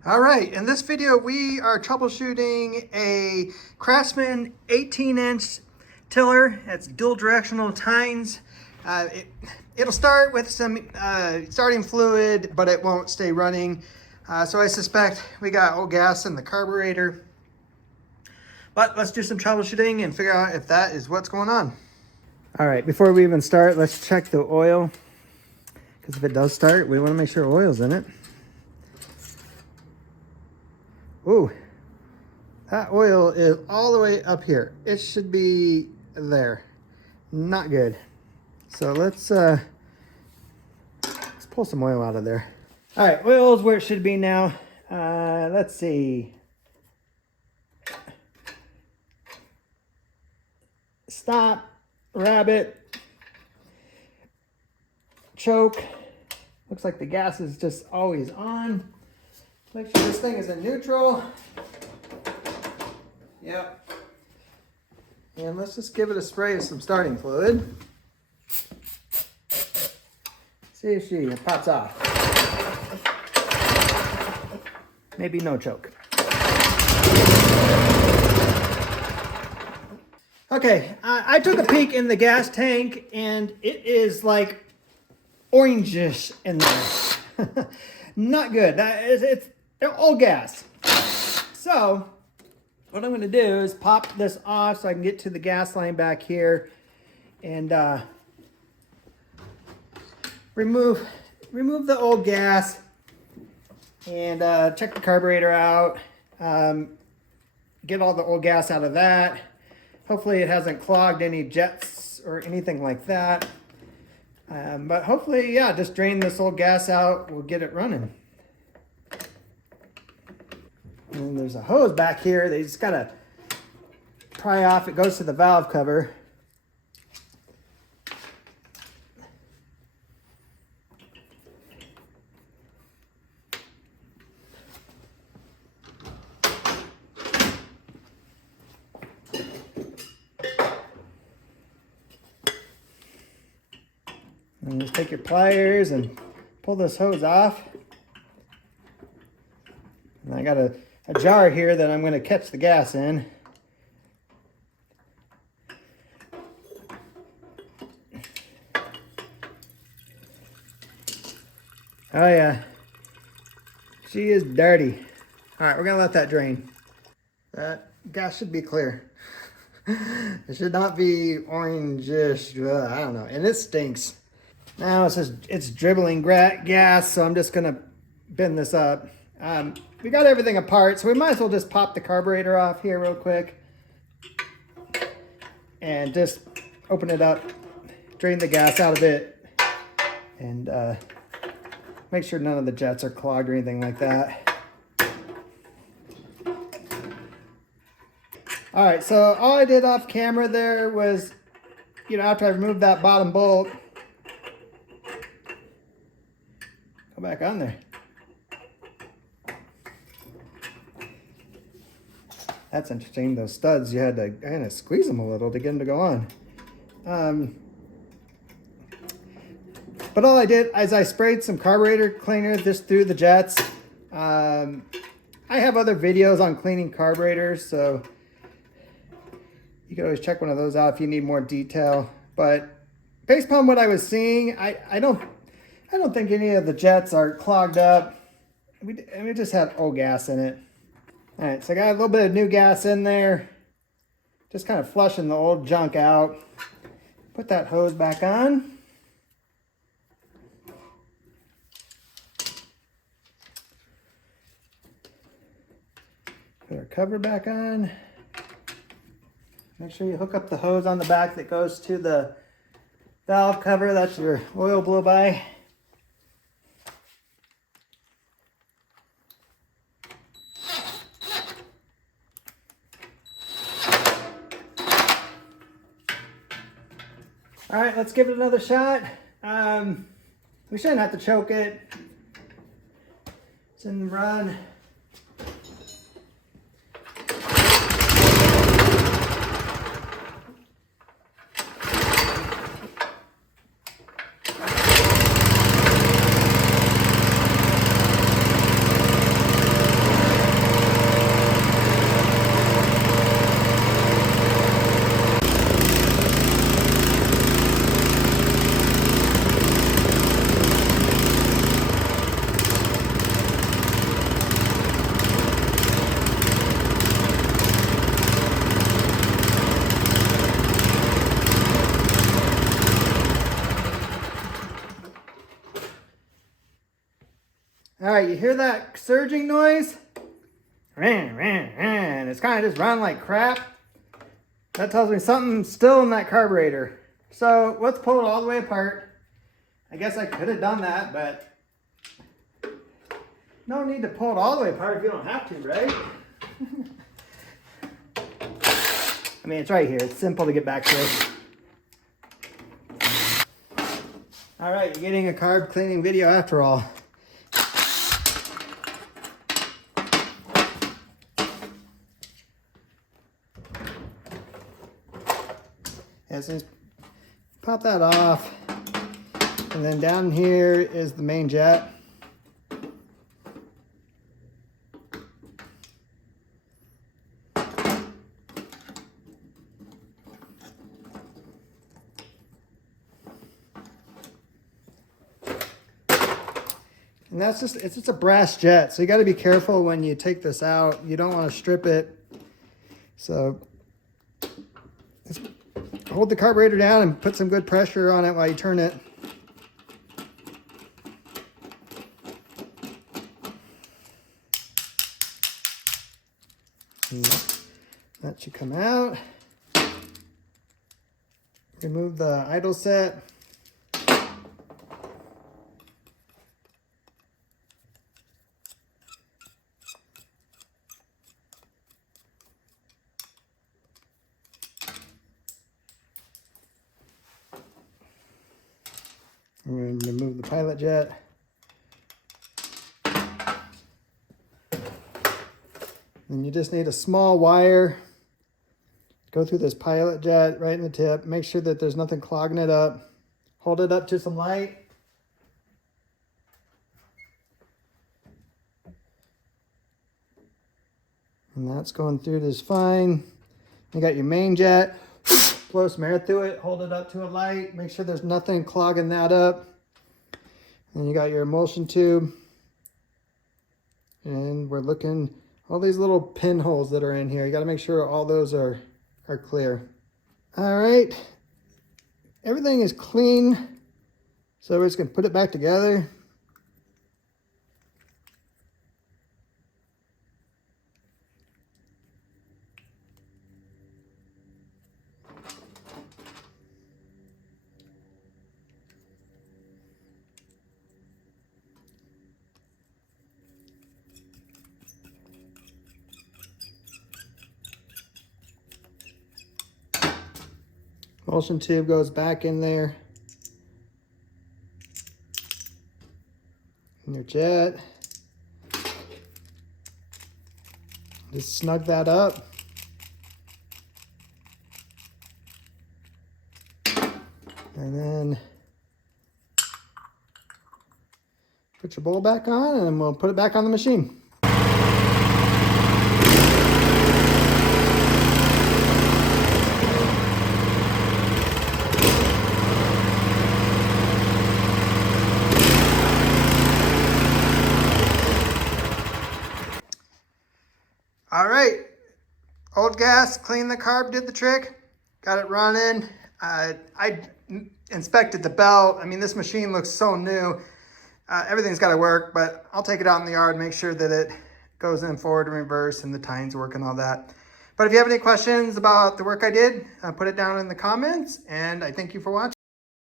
All right, in this video we are troubleshooting a Craftsman 18-inch tiller. It's dual directional tines. It'll start with some starting fluid, but it won't stay running. So I suspect we got old gas in the carburetor. But let's do some troubleshooting and figure out if that is what's going on. All right, before we even start, let's check the oil. Because if it does start, we want to make sure oil's in it. Ooh, that oil is all the way up here. It should be there. Not good. So let's pull some oil out of there. All right, oil is where it should be now. Let's see. Stop, rabbit, choke. Looks like the gas is just always on. Make sure this thing is in neutral. Yep. And let's just give it a spray of some starting fluid. See if she pops off. Maybe no choke. Okay, I took a peek in the gas tank and it is like orangish in there. Not good. It's all gas. So what I'm going to do is pop this off so I can get to the gas line back here and remove the old gas and check the carburetor out. Get all the old gas out of that. Hopefully it hasn't clogged any jets or anything like that. But hopefully, yeah, just drain this old gas out. We'll get it running. And there's a hose back here that you just gotta pry off. It goes to the valve cover. And just take your pliers and pull this hose off. And I got a jar here that I'm going to catch the gas in. Oh yeah, she is dirty. All right, we're going to let that drain. That gas should be clear. It should not be orangish. I don't know, and it stinks. Now it says it's dribbling gas, so I'm just going to bend this up. We got everything apart, so we might as well just pop the carburetor off here real quick and just open it up, drain the gas out of it, and make sure none of the jets are clogged or anything like that. All right, so all I did off camera there was, after I removed that bottom bolt, go back on there. That's interesting. Those studs, you had to kind of squeeze them a little to get them to go on. But all I did is I sprayed some carburetor cleaner just through the jets. I have other videos on cleaning carburetors, so you can always check one of those out if you need more detail. But based upon what I was seeing, I don't think any of the jets are clogged up. We just had old gas in it. All right, so I got a little bit of new gas in there. Just kind of flushing the old junk out. Put that hose back on. Put our cover back on. Make sure you hook up the hose on the back that goes to the valve cover. That's your oil blow by. All right, let's give it another shot. We shouldn't have to choke it. It's in the run. right, you hear that surging noise? It's kind of just running like crap. That tells me something's still in that carburetor. So let's pull it all the way apart. I guess I could have done that, but no need to pull it all the way apart if you don't have to, right? I mean, it's right here. It's simple to get back to it. All right, you're getting a carb cleaning video after all. Yeah, so just pop that off. And then down here is the main jet. And that's just, it's just a brass jet. So you got to be careful when you take this out. You don't want to strip it. So just hold the carburetor down and put some good pressure on it while you turn it. And that should come out. Remove the idle set. I'm going to remove the pilot jet. And you just need a small wire. Go through this pilot jet right in the tip. Make sure that there's nothing clogging it up. Hold it up to some light. And that's going through just fine. You got your main jet. Blow some air through it, hold it up to a light, make sure there's nothing clogging that up. And you got your emulsion tube. And we're looking, all these little pinholes that are in here, you gotta make sure all those are clear. All right, everything is clean. So we're just gonna put it back together. Emulsion tube goes back in there. And your jet. Just snug that up. And then put your bowl back on and we'll put it back on the machine. All right, old gas, clean the carb, did the trick, got it running. I inspected the belt. I mean, this machine looks so new. Everything's got to work, but I'll take it out in the yard, make sure that it goes in forward and reverse and the tines work and all that. But if you have any questions about the work I did, put it down in the comments, and I thank you for watching.